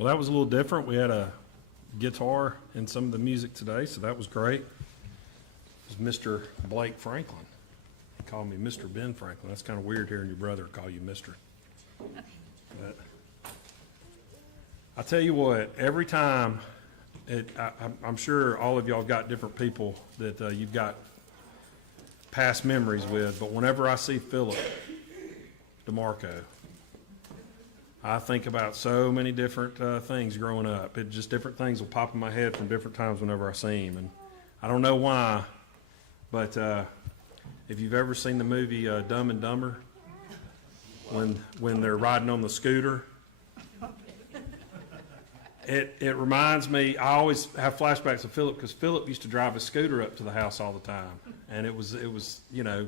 Well, that was a little different. We had a guitar in some of the music today, so that was great. It was Mr. Blake Franklin. He called me Mr. Ben Franklin. That's kind of weird hearing your brother call you Mr. But I tell you what, every time, I'm sure all of y'all got different people that you've got past memories with, but whenever I see Philip DeMarco, I think about so many different things growing up. Just different things will pop in my head from different times whenever I see him. And I don't know why, but if you've ever seen the movie Dumb and Dumber, when they're riding on the scooter, it reminds me, I always have flashbacks of Philip, because Philip used to drive a scooter up to the house all the time. And it was you know,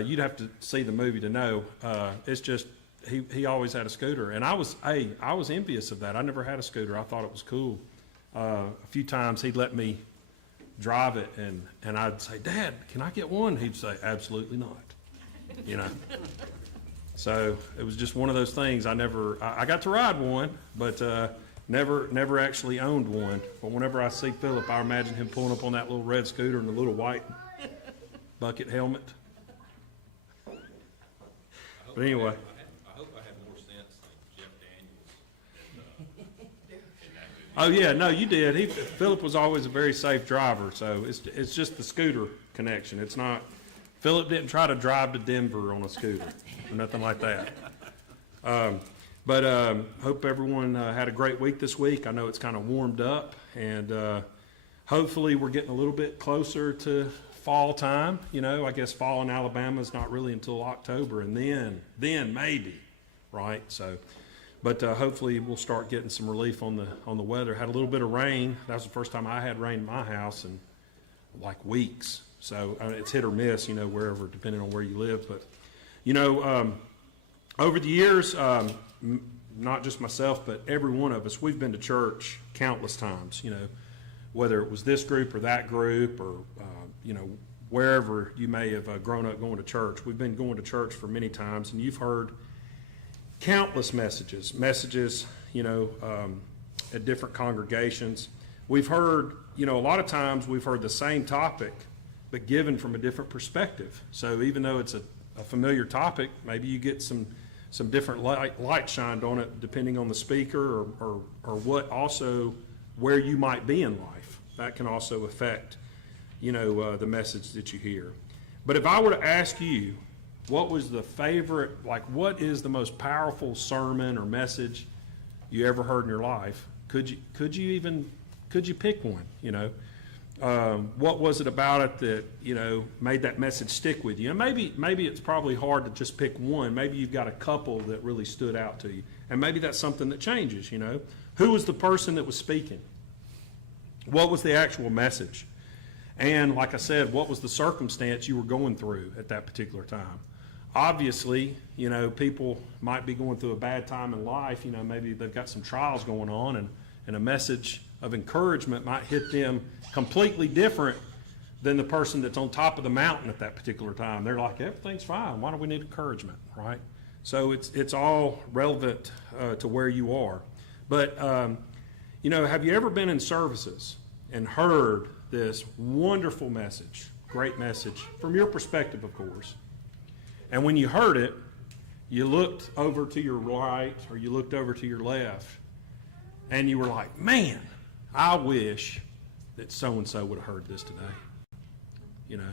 you'd have to see the movie to know. It's just, he always had a scooter, and I was envious of that. I never had a scooter. I thought it was cool. A few times he'd let me drive it, and I'd say, "Dad, can I get one?" He'd say, "Absolutely not." You know. So it was just one of those things. I got to ride one, but never actually owned one. But whenever I see Philip, I imagine him pulling up on that little red scooter and the little white bucket helmet. But anyway. I hope I have more sense like Jeff Daniels. Oh yeah, no, you did. Philip was always a very safe driver, so it's just the scooter connection. It's not. Philip didn't try to drive to Denver on a scooter or nothing like that. But hope everyone had a great week this week. I know it's kind of warmed up, and hopefully we're getting a little bit closer to fall time. You know, I guess fall in Alabama is not really until October, and then maybe, right? So, but hopefully we'll start getting some relief on the weather. Had a little bit of rain. That was the first time I had rain in my house in like weeks. So it's hit or miss, you know, wherever, depending on where you live. But you know, over the years, not just myself, but every one of us, we've been to church countless times. You know, whether it was this group or that group, or you know, wherever you may have grown up going to church. We've been going to church for many times, and you've heard countless messages, you know, at different congregations. We've heard, you know, a lot of times we've heard the same topic, but given from a different perspective. So even though it's a familiar topic, maybe you get some different light shined on it, depending on the speaker or what, also where you might be in life. That can also affect, you know, the message that you hear. But if I were to ask you, what was the favorite, like what is the most powerful sermon or message you ever heard in your life? Could you pick one, you know? What was it about it that, you know, made that message stick with you? And maybe it's probably hard to just pick one. Maybe you've got a couple that really stood out to you. And maybe that's something that changes, you know. Who was the person that was speaking? What was the actual message? And like I said, what was the circumstance you were going through at that particular time? Obviously, you know, people might be going through a bad time in life. You know, maybe they've got some trials going on, and a message of encouragement might hit them completely different than the person that's on top of the mountain at that particular time. They're like, everything's fine. Why do we need encouragement, right? So it's all relevant to where you are. But, you know, have you ever been in services and heard this wonderful message, great message, from your perspective, of course, and when you heard it, you looked over to your right or you looked over to your left, and you were like, man, I wish that so-and-so would have heard this today. You know,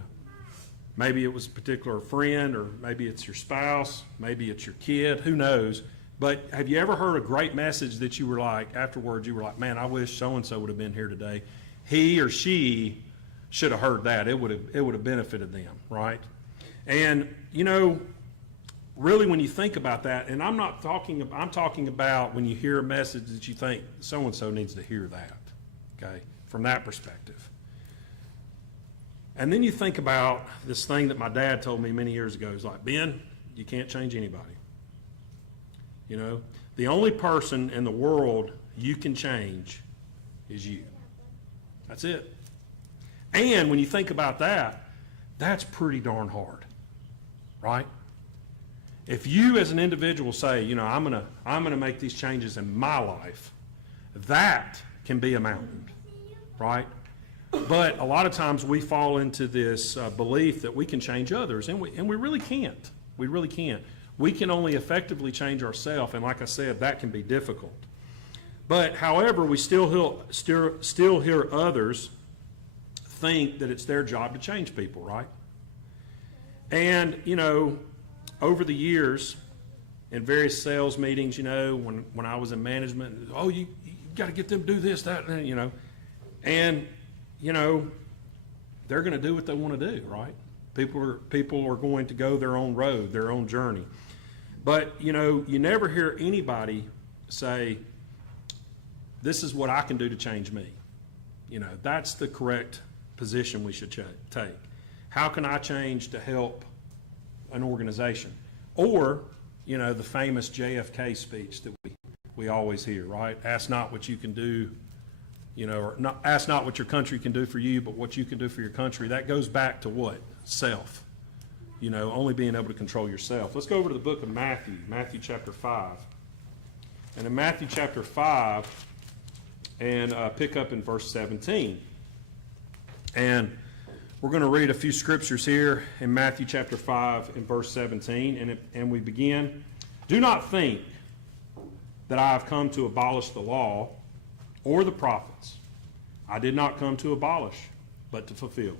maybe it was a particular friend, or maybe it's your spouse, maybe it's your kid, who knows. But have you ever heard a great message that you were like, afterwards you were like, man, I wish so-and-so would have been here today. He or she should have heard that. It would have benefited them, right? And, you know, really when you think about that, and I'm talking about when you hear a message that you think so-and-so needs to hear that, okay, from that perspective. And then you think about this thing that my dad told me many years ago. He's like, Ben, you can't change anybody. You know, the only person in the world you can change is you. That's it. And when you think about that, that's pretty darn hard, right? If you as an individual say, you know, I'm gonna make these changes in my life, That can be a mountain, right? But a lot of times we fall into this belief that we can change others, and we really can't. We really can't. We can only effectively change ourselves, and like I said, that can be difficult. But however, we still hear others think that it's their job to change people, right? And, over the years, in various sales meetings, when I was in management, oh, you got to get them to do this, that, and, and, they're going to do what they want to do, right? People are going to go their own road, their own journey. But, you never hear anybody say, this is what I can do to change me. That's the correct position we should take. How can I change to help an organization? Or, the famous JFK speech that we always hear, right? Ask not what you can do, or not, ask not what your country can do for you, but what you can do for your country. That goes back to what? Self. Only being able to control yourself. Let's go over to the book of Matthew, Matthew chapter 5. And in Matthew chapter 5, and pick up in verse 17. And we're going to read a few scriptures here in Matthew chapter 5 and verse 17. And we begin, do not think that I have come to abolish the law or the prophets. I did not come to abolish, but to fulfill.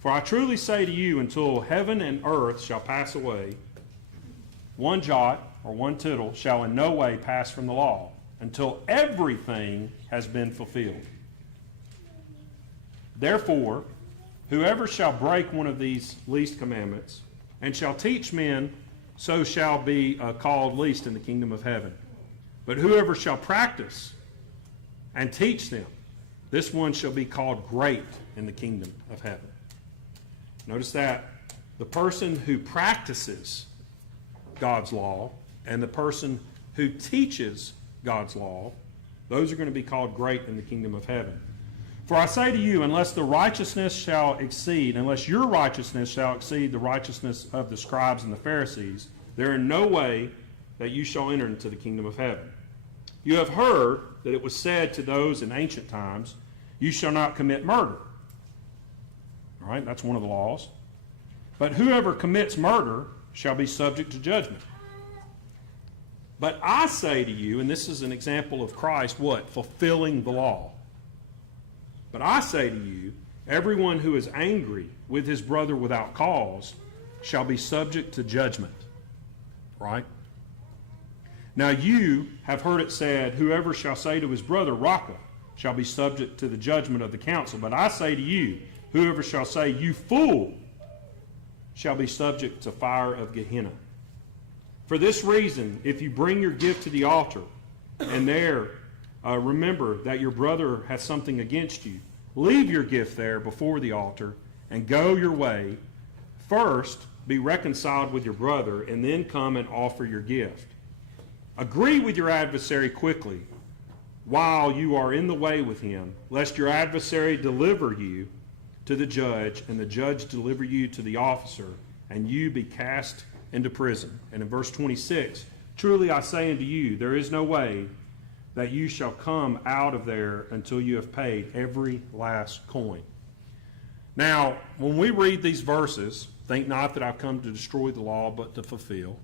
For I truly say to you, until heaven and earth shall pass away, one jot or one tittle shall in no way pass from the law, until everything has been fulfilled. Therefore, whoever shall break one of these least commandments, and shall teach men, so shall be called least in the kingdom of heaven. But whoever shall practice and teach them, this one shall be called great in the kingdom of heaven. Notice that the person who practices God's law and the person who teaches God's law, those are going to be called great in the kingdom of heaven. For I say to you, unless your righteousness shall exceed the righteousness of the scribes and the Pharisees, there in no way that you shall enter into the kingdom of heaven. You have heard that it was said to those in ancient times, you shall not commit murder. All right, that's one of the laws. But whoever commits murder shall be subject to judgment. But I say to you, and this is an example of Christ, what? Fulfilling the law. But I say to you, everyone who is angry with his brother without cause shall be subject to judgment. Right? Now you have heard it said, whoever shall say to his brother, Raca, shall be subject to the judgment of the council. But I say to you, whoever shall say, you fool, shall be subject to fire of Gehenna. For this reason, if you bring your gift to the altar, and there remember that your brother has something against you, leave your gift there before the altar, and go your way. First, be reconciled with your brother, and then come and offer your gift. Agree with your adversary quickly, while you are in the way with him, lest your adversary deliver you to the judge, and the judge deliver you to the officer, and you be cast into prison. And in verse 26, truly I say unto you, there is no way that you shall come out of there until you have paid every last coin. Now, when we read these verses, think not that I've come to destroy the law, but to fulfill.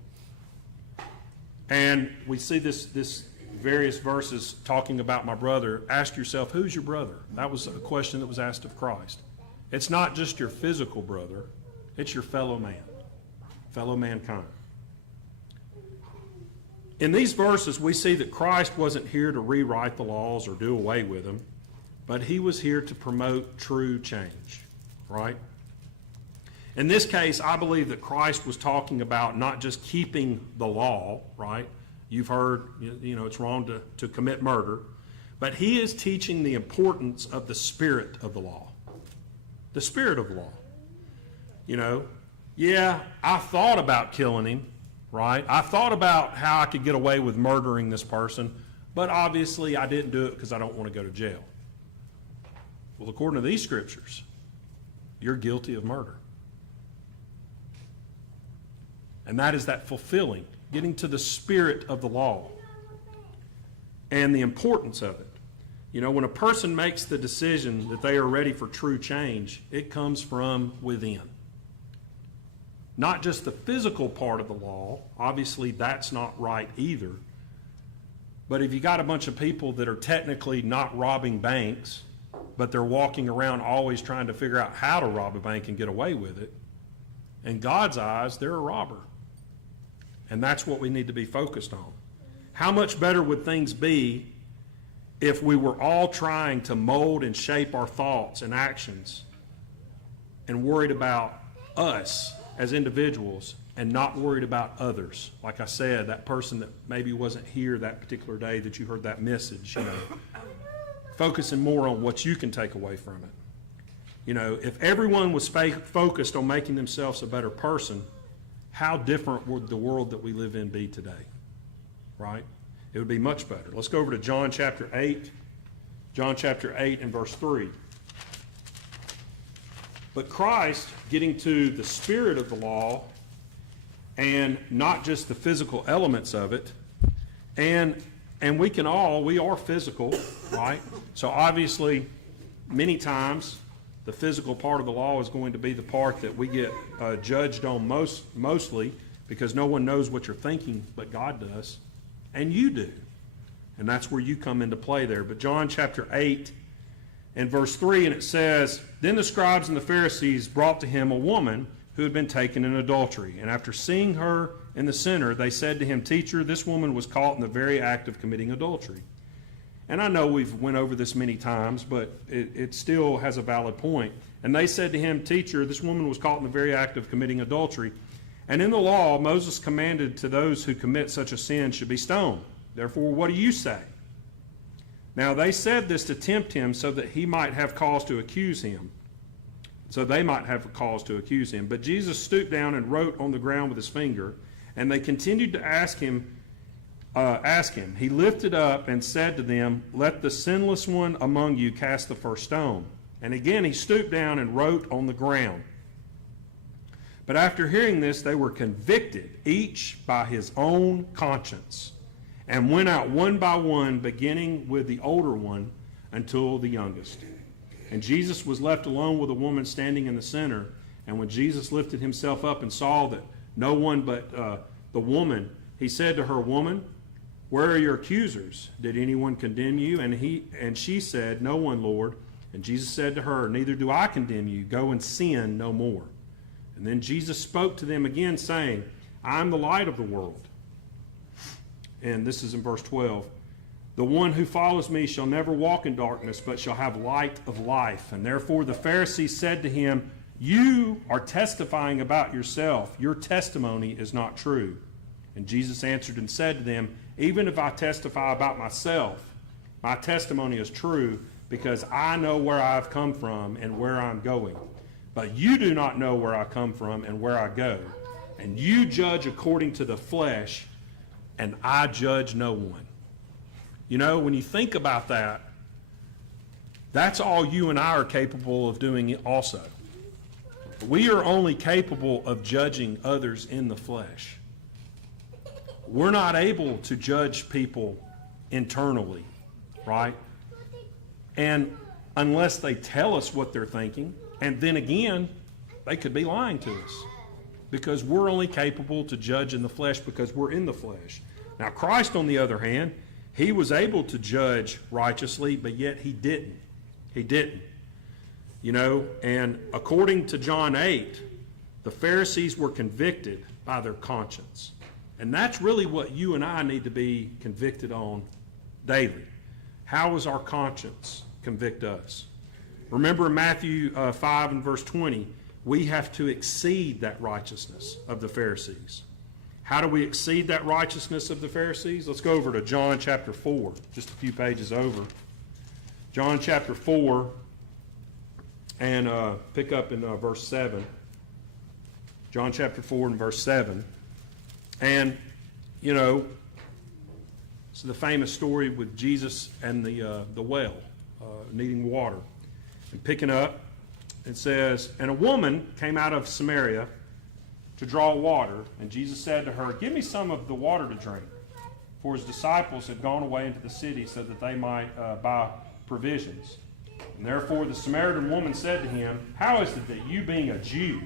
And we see this various verses talking about my brother. Ask yourself, who's your brother? That was a question that was asked of Christ. It's not just your physical brother, it's your fellow man, fellow mankind. In these verses, we see that Christ wasn't here to rewrite the laws or do away with them, but he was here to promote true change, right? In this case, I believe that Christ was talking about not just keeping the law, right? You've heard, it's wrong to commit murder, but he is teaching the importance of the spirit of the law. The spirit of the law. Yeah, I thought about killing him, right? I thought about how I could get away with murdering this person, but obviously I didn't do it because I don't want to go to jail. Well, according to these scriptures, you're guilty of murder. And that is that fulfilling, getting to the spirit of the law. and the importance of it. You know, when a person makes the decision that they are ready for true change, it comes from within. Not just the physical part of the law. Obviously, that's not right either. But if you got a bunch of people that are technically not robbing banks, but they're walking around always trying to figure out how to rob a bank and get away with it, in God's eyes, they're a robber. And that's what we need to be focused on. How much better would things be if we were all trying to mold and shape our thoughts and actions and worried about us as individuals and not worried about others? Like I said, that person that maybe wasn't here that particular day that you heard that message, you know, focusing more on what you can take away from it. You know, if everyone was focused on making themselves a better person, how different would the world that we live in be today? Right? It would be much better. Let's go over to John chapter 8. John chapter 8 and verse 3. But Christ, getting to the spirit of the law, and not just the physical elements of it, and we are physical, right? So obviously, many times, the physical part of the law is going to be the part that we get judged on mostly, because no one knows what you're thinking, but God does. And you do. And that's where you come into play there. But John chapter 8 and verse 3, and it says, Then the scribes and the Pharisees brought to him a woman who had been taken in adultery. And after seeing her in the center, they said to him, Teacher, this woman was caught in the very act of committing adultery. And I know we've went over this many times, but it still has a valid point. And they said to him, Teacher, this woman was caught in the very act of committing adultery. And in the law, Moses commanded to those who commit such a sin should be stoned. Therefore, what do you say? Now they said this to tempt him so that he might have cause to accuse him. So they might have a cause to accuse him. But Jesus stooped down and wrote on the ground with his finger. And they continued to ask him. He lifted up and said to them, Let the sinless one among you cast the first stone. And again he stooped down and wrote on the ground. But after hearing this, they were convicted, each by his own conscience, and went out one by one, beginning with the older one until the youngest. And Jesus was left alone with a woman standing in the center. And when Jesus lifted himself up and saw that no one but the woman, he said to her, Woman, where are your accusers? Did anyone condemn you? And she said, No one, Lord. And Jesus said to her, Neither do I condemn you. Go and sin no more. And then Jesus spoke to them again, saying, I am the light of the world. And this is in verse 12. The one who follows me shall never walk in darkness, but shall have light of life. And therefore the Pharisees said to him, You are testifying about yourself. Your testimony is not true. And Jesus answered and said to them, Even if I testify about myself, my testimony is true, because I know where I have come from and where I'm going. But you do not know where I come from and where I go. And you judge according to the flesh, and I judge no one. You know, when you think about that, that's all you and I are capable of doing also. We are only capable of judging others in the flesh. We're not able to judge people internally, right? And unless they tell us what they're thinking, and then again, they could be lying to us, because we're only capable to judge in the flesh because we're in the flesh. Now, Christ, on the other hand, he was able to judge righteously, but yet he didn't. He didn't. You know, and according to John 8, the Pharisees were convicted by their conscience. And that's really what you and I need to be convicted on daily. How does our conscience convict us? Remember in Matthew 5 and verse 20, we have to exceed that righteousness of the Pharisees. How do we exceed that righteousness of the Pharisees? Let's go over to John chapter 4, just a few pages over. John chapter 4, and pick up in verse 7. John chapter 4 and verse 7. And, you know, it's the famous story with Jesus and the well, needing water. And picking up, it says, And a woman came out of Samaria to draw water, and Jesus said to her, Give me some of the water to drink. for his disciples had gone away into the city so that they might buy provisions. And therefore the Samaritan woman said to him, "How is it that you, being a Jew,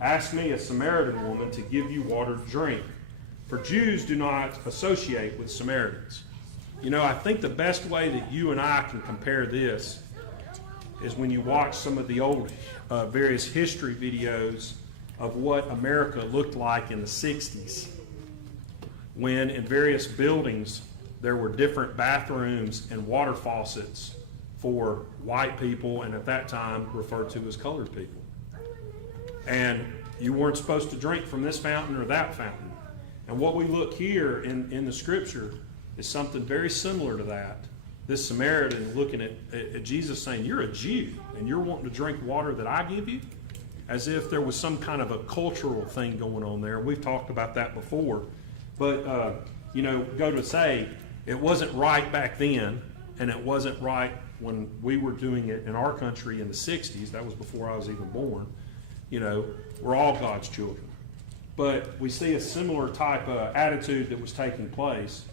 ask me, a Samaritan woman, to give you water to drink? For Jews do not associate with Samaritans." You know, I think the best way that you and I can compare this is when you watch some of the old various history videos of what America looked like in the 60s, when in various buildings there were different bathrooms and water faucets for white people, and at that time referred to as colored people. And you weren't supposed to drink from this fountain or that fountain. And what we look here in the scripture is something very similar to that. This Samaritan looking at Jesus saying, "You're a Jew, and you're wanting to drink water that I give you?" As if there was some kind of a cultural thing going on there. We've talked about that before. But, go to say, it wasn't right back then, and it wasn't right when we were doing it in our country in the 60s. That was before I was even born. We're all God's children. But we see a similar type of attitude that was taking place.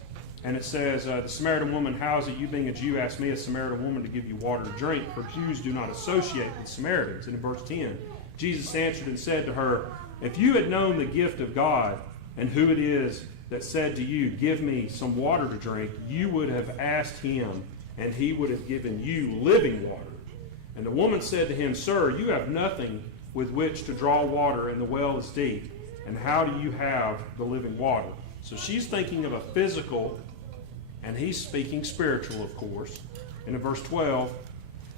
And it says, the Samaritan woman, "How is it you, being a Jew, ask me, a Samaritan woman, to give you water to drink? For Jews do not associate with Samaritans." And in verse 10, Jesus answered and said to her, "If you had known the gift of God, and who it is that said to you, 'Give me some water to drink,' you would have asked him, and he would have given you living water." And the woman said to him, "Sir, you have nothing with which to draw water, and the well is deep. And how do you have the living water?" So she's thinking of a physical, and he's speaking spiritual, of course. And in verse 12,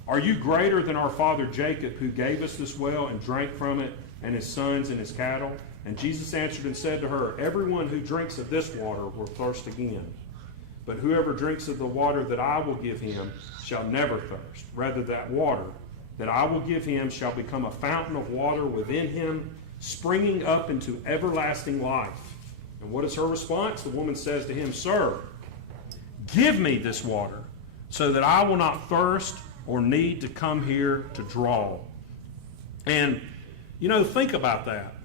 "Are you greater than our father Jacob, who gave us this well and drank from it, and his sons and his cattle?" And Jesus answered and said to her, "Everyone who drinks of this water will thirst again. But whoever drinks of the water that I will give him shall never thirst. Rather, that water that I will give him shall become a fountain of water within him, springing up into everlasting life." And what is her response? The woman says to him, "Sir, give me this water, so that I will not thirst or need to come here to draw." And, think about that.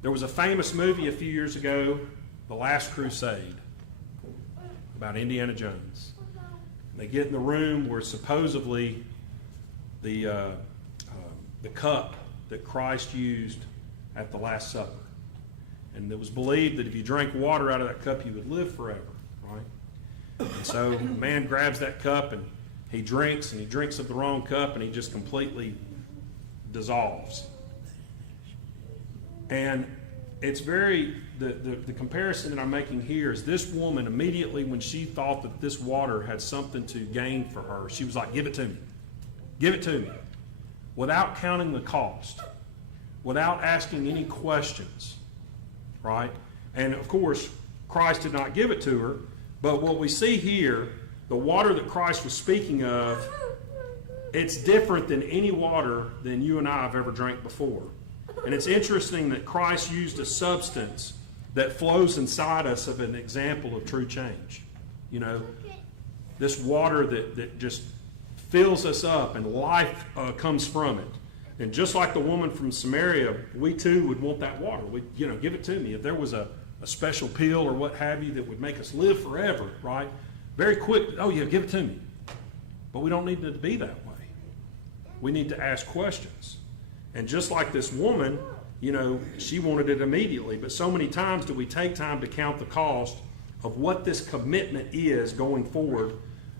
There was a famous movie a few years ago, The Last Crusade, about Indiana Jones. They get in the room where supposedly the cup that Christ used at the Last Supper. And it was believed that if you drank water out of that cup, you would live forever, right? And so the man grabs that cup and he drinks of the wrong cup, and he just completely dissolves. And it's the comparison that I'm making here is this woman, immediately when she thought that this water had something to gain for her, she was like, "Give it to me. Give it to me." Without counting the cost, without asking any questions, right? And of course, Christ did not give it to her, but what we see here, the water that Christ was speaking of, it's different than any water than you and I have ever drank before. And it's interesting that Christ used a substance that flows inside us of an example of true change. This water that just fills us up, and life comes from it. And just like the woman from Samaria, we too would want that water. Give it to me. If there was a special pill or what have you that would make us live forever, right? Very quick, "Oh yeah, give it to me." But we don't need it to be that way. We need to ask questions. And just like this woman, she wanted it immediately. But so many times do we take time to count the cost of what this commitment is going forward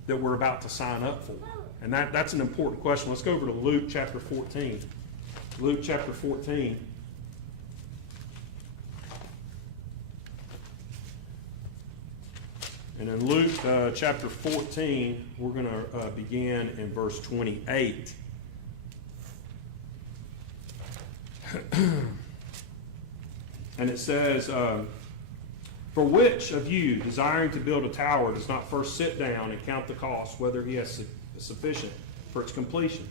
that we're about to sign up for? And that's an important question. Let's go over to Luke chapter 14. Luke chapter 14. And in Luke chapter 14, we're going to begin in verse 28. And it says, "For which of you, desiring to build a tower, does not first sit down and count the cost, whether he has sufficient for its completion?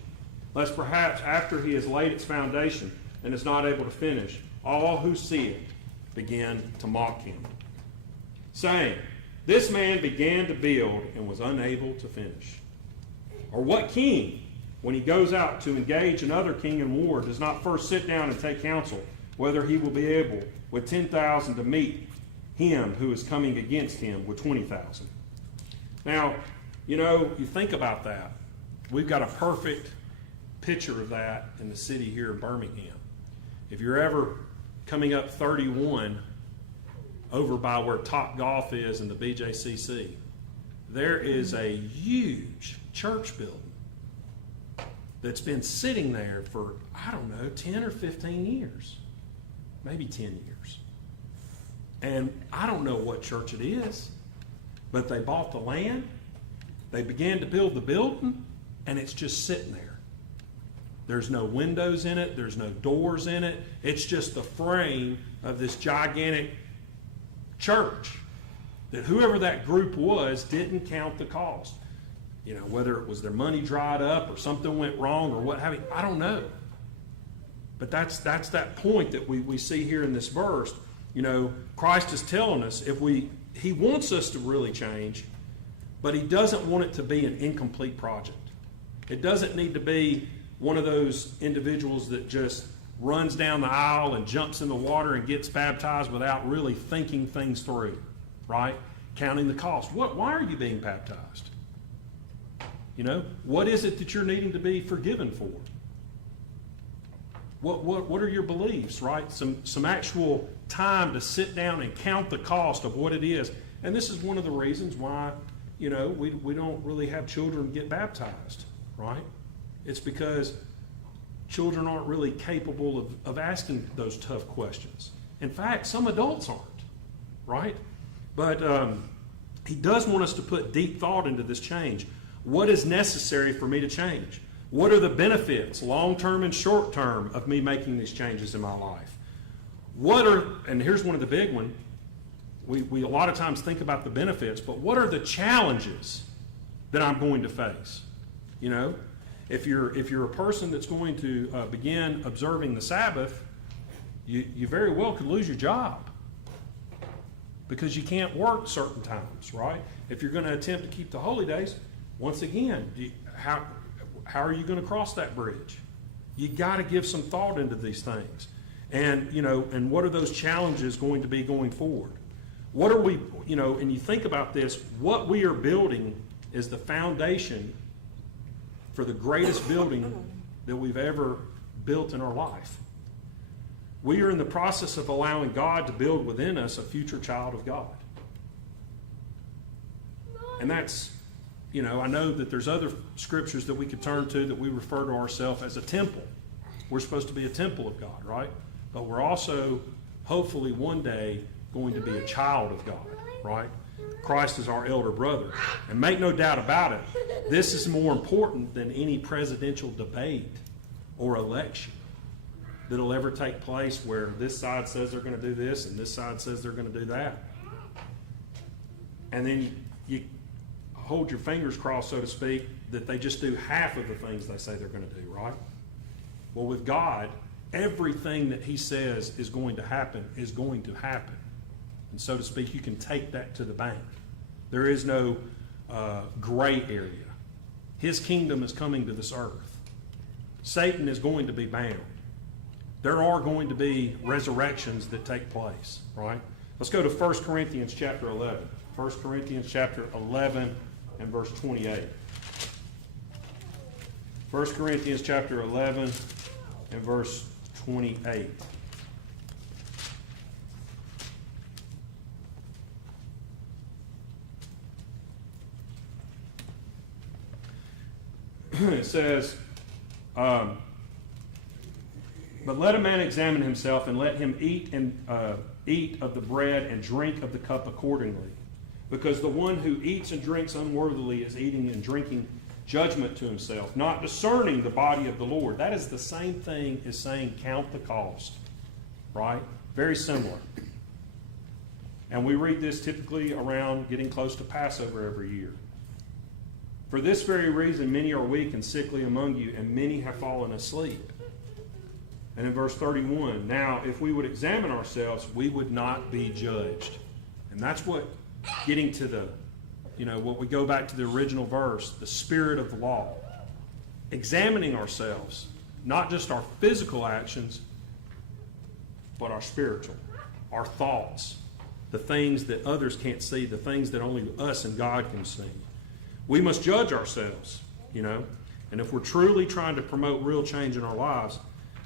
Lest perhaps after he has laid its foundation and is not able to finish, all who see it begin to mock him, saying, 'This man began to build and was unable to finish.' Or what king, when he goes out to engage another king in war, does not first sit down and take counsel whether he will be able with 10,000 to meet him who is coming against him with 20,000. Now, you think about that. We've got a perfect picture of that in the city here in Birmingham. If you're ever coming up 31 over by where Top Golf is in the BJCC, there is a huge church building that's been sitting there for, 10 or 15 years, maybe 10 years. And I don't know what church it is, but they bought the land, they began to build the building, and it's just sitting there. There's no windows in it, there's no doors in it, it's just the frame of this gigantic church that whoever that group was didn't count the cost. Whether it was their money dried up or something went wrong or what have you, I don't know. But that's that point that we see here in this verse. Christ is telling us He wants us to really change, but He doesn't want it to be an incomplete project. It doesn't need to be one of those individuals that just runs down the aisle and jumps in the water and gets baptized without really thinking things through, right? Counting the cost. Why are you being baptized? What is it that you're needing to be forgiven for? What are your beliefs, right? Some actual time to sit down and count the cost of what it is. And this is one of the reasons why, we don't really have children get baptized, right? It's because children aren't really capable of asking those tough questions. In fact, some adults aren't, right? But He does want us to put deep thought into this change. What is necessary for me to change? What are the benefits, long-term and short-term, of me making these changes in my life? And here's one of the big ones, we a lot of times think about the benefits, but what are the challenges that I'm going to face? If you're a person that's going to begin observing the Sabbath, you very well could lose your job because you can't work certain times, right? If you're going to attempt to keep the holy days, once again, how are you going to cross that bridge? You got to give some thought into these things. And, and what are those challenges going to be going forward? What are we, and you think about this, what we are building is the foundation for the greatest building that we've ever built in our life. We are in the process of allowing God to build within us a future child of God. And that's, I know that there's other scriptures that we could turn to that we refer to ourselves as a temple. We're supposed to be a temple of God, right? But we're also, hopefully one day, going to be a child of God, right? Christ is our elder brother. And make no doubt about it, this is more important than any presidential debate or election that'll ever take place where this side says they're going to do this and this side says they're going to do that. And then you hold your fingers crossed, so to speak, that they just do half of the things they say they're going to do, right? Well, with God, everything that He says is going to happen is going to happen. And so to speak, you can take that to the bank. There is no gray area. His kingdom is coming to this earth. Satan is going to be bound. There are going to be resurrections that take place, right? Let's go to 1 Corinthians chapter 11. 1 Corinthians chapter 11 and verse 28. 1 Corinthians chapter 11 and verse 28. It says, but let a man examine himself, and let him eat of the bread and drink of the cup accordingly. Because the one who eats and drinks unworthily is eating and drinking judgment to himself, not discerning the body of the Lord. That is the same thing as saying count the cost, right? Very similar. And we read this typically around getting close to Passover every year. For this very reason, many are weak and sickly among you, and many have fallen asleep. And in verse 31, now if we would examine ourselves, we would not be judged. And that's what getting to the, what we go back to the original verse, the spirit of the law. Examining ourselves, not just our physical actions, but our spiritual, our thoughts, the things that others can't see, the things that only us and God can see. We must judge ourselves, you know. And if we're truly trying to promote real change in our lives,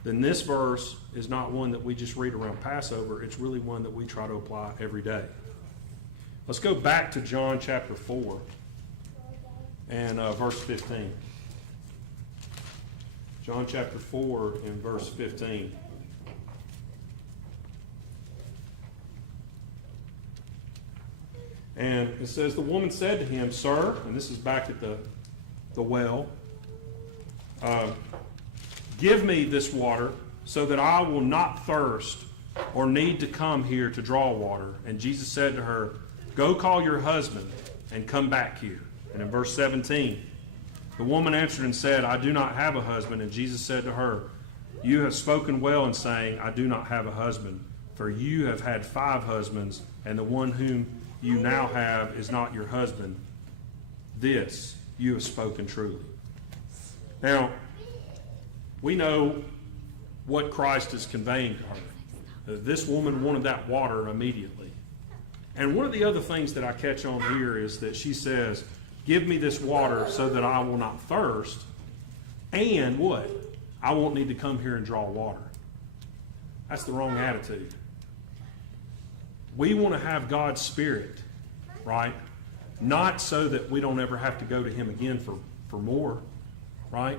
then this verse is not one that we just read around Passover. It's really one that we try to apply every day. Let's go back to John chapter 4 and verse 15. John chapter 4 and verse 15. And it says, the woman said to him, Sir, and this is back at the well, give me this water so that I will not thirst or need to come here to draw water. And Jesus said to her, Go call your husband and come back here. And in verse 17, the woman answered and said, I do not have a husband. And Jesus said to her, You have spoken well in saying, I do not have a husband. For you have had 5 husbands, and the one whom you now have is not your husband. This you have spoken truly. Now, we know what Christ is conveying to her. This woman wanted that water immediately. And one of the other things that I catch on here is that she says, give me this water so that I will not thirst, and what? I won't need to come here and draw water. That's the wrong attitude. We want to have God's Spirit, right? Not so that we don't ever have to go to Him again for more, right?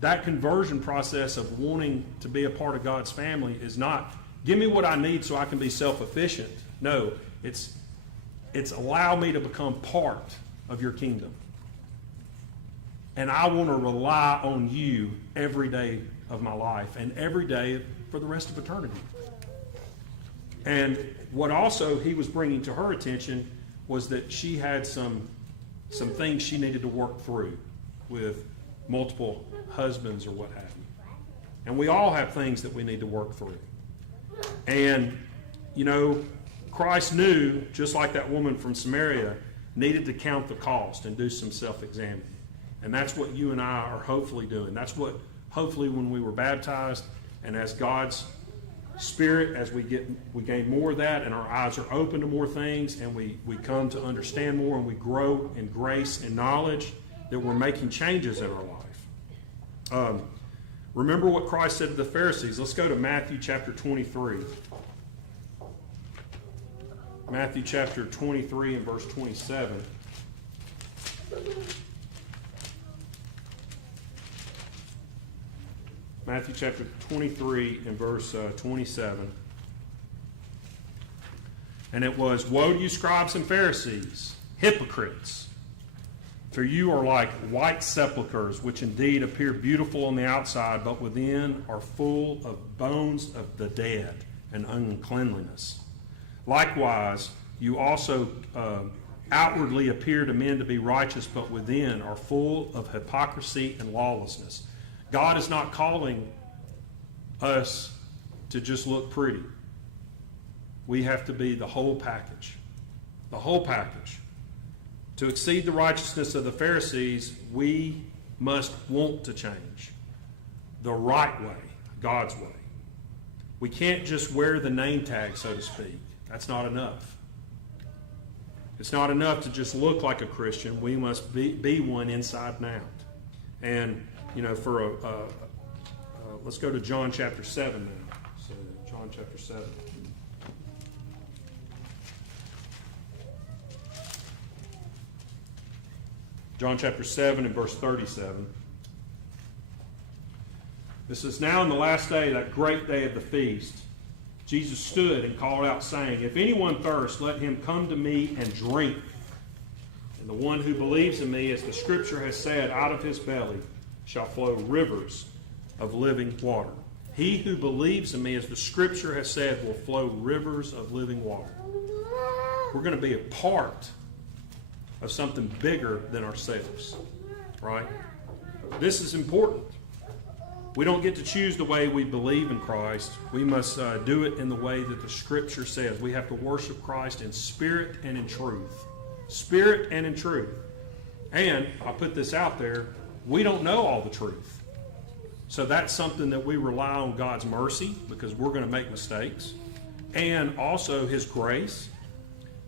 That conversion process of wanting to be a part of God's family is not, give me what I need so I can be self-efficient. No, it's allow me to become part of your kingdom. And I want to rely on you every day of my life and every day for the rest of eternity. And what also he was bringing to her attention was that she had some things she needed to work through with multiple husbands or what have you. And we all have things that we need to work through. And, you know, Christ knew, just like that woman from Samaria, needed to count the cost and do some self-examining. And that's what you and I are hopefully doing. That's what, hopefully, when we were baptized and as God's Spirit, as we gain more of that and our eyes are open to more things and we come to understand more and we grow in grace and knowledge, that we're making changes in our life. Remember what Christ said to the Pharisees. Let's go to Matthew chapter 23. Matthew chapter 23 and verse 27. Matthew chapter 23 and verse 27. And it was, Woe to you, scribes and Pharisees, hypocrites! For you are like white sepulchres, which indeed appear beautiful on the outside, but within are full of bones of the dead and uncleanliness. Likewise, you also outwardly appear to men to be righteous, but within are full of hypocrisy and lawlessness. God is not calling us to just look pretty. We have to be the whole package. The whole package. To exceed the righteousness of the Pharisees, we must want to change the right way, God's way. We can't just wear the name tag, so to speak. That's not enough. It's not enough to just look like a Christian. We must be one inside and out. And, you know, let's go to John chapter 7 now. So, John chapter 7. John chapter 7 and verse 37. This is now in the last day, that great day of the feast. Jesus stood and called out, saying, If anyone thirsts, let him come to me and drink. And the one who believes in me, as the Scripture has said, out of his belly shall flow rivers of living water. He who believes in me, as the Scripture has said, will flow rivers of living water. We're going to be a part of something bigger than ourselves, right? This is important. We don't get to choose the way we believe in Christ. We must do it in the way that the Scripture says. We have to worship Christ in spirit and in truth. Spirit and in truth. And, I'll put this out there, we don't know all the truth. So that's something that we rely on God's mercy, because we're going to make mistakes. and also His grace.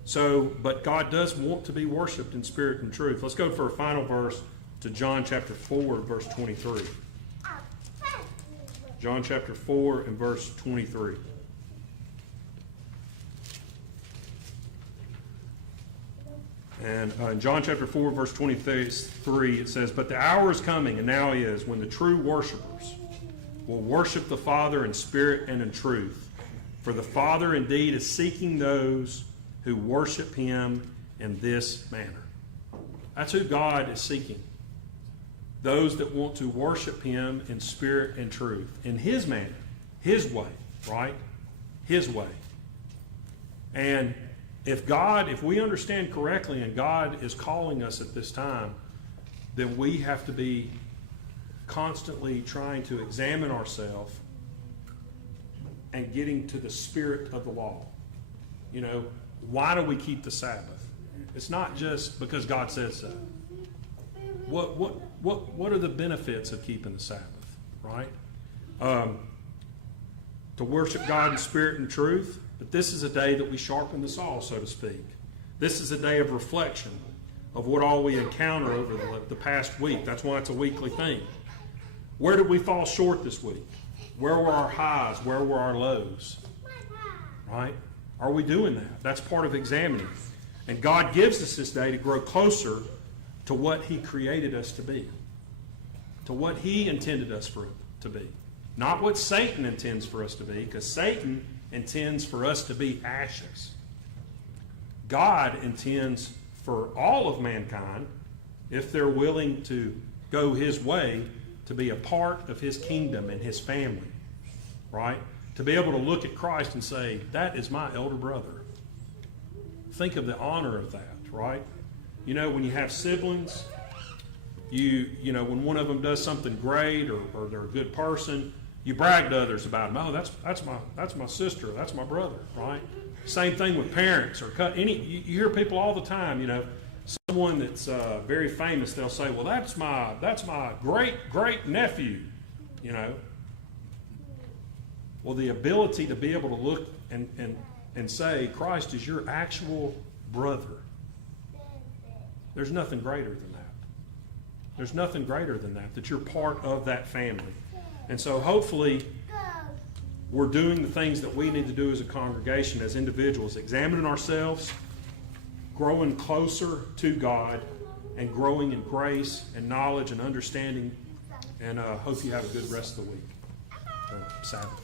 So, but God does want to be worshiped in spirit and truth. Let's go for a final verse to John chapter 4, verse 23. John chapter 4 and verse 23. And in John chapter 4, verse 23, it says, "But the hour is coming, and now is, when the true worshipers will worship the Father in spirit and in truth. For the Father indeed is seeking those who worship Him in this manner." That's who God is seeking. Those that want to worship Him in spirit and truth, in His manner, His way, right? His way. And if we understand correctly and God is calling us at this time, then we have to be constantly trying to examine ourselves and getting to the spirit of the law. You know, why do we keep the Sabbath? It's not just because God says so. What are the benefits of keeping the Sabbath, right? To worship God in spirit and truth. But this is a day that we sharpen the saw, so to speak. This is a day of reflection of what all we encounter over the past week. That's why it's a weekly thing. Where did we fall short this week? Where were our highs? Where were our lows? Right? Are we doing that? That's part of examining. And God gives us this day to grow closer to what He created us to be, to what He intended us to be. Not what Satan intends for us to be, because Satan intends for us to be ashes. God intends for all of mankind, if they're willing to go His way, to be a part of His kingdom and His family, right? To be able to look at Christ and say, that is my elder brother. Think of the honor of that, right? You know, when you have siblings, you know, when one of them does something great or they're a good person, you brag to others about them. Oh, that's my sister, that's my brother, right? Same thing with parents or you hear people all the time, you know, someone that's very famous, they'll say, well, that's my great nephew, you know. Well, the ability to be able to look and say Christ is your actual brother. There's nothing greater than that. There's nothing greater than that you're part of that family. And so hopefully we're doing the things that we need to do as a congregation, as individuals, examining ourselves, growing closer to God, and growing in grace and knowledge and understanding. And hope you have a good rest of the week. Sabbath.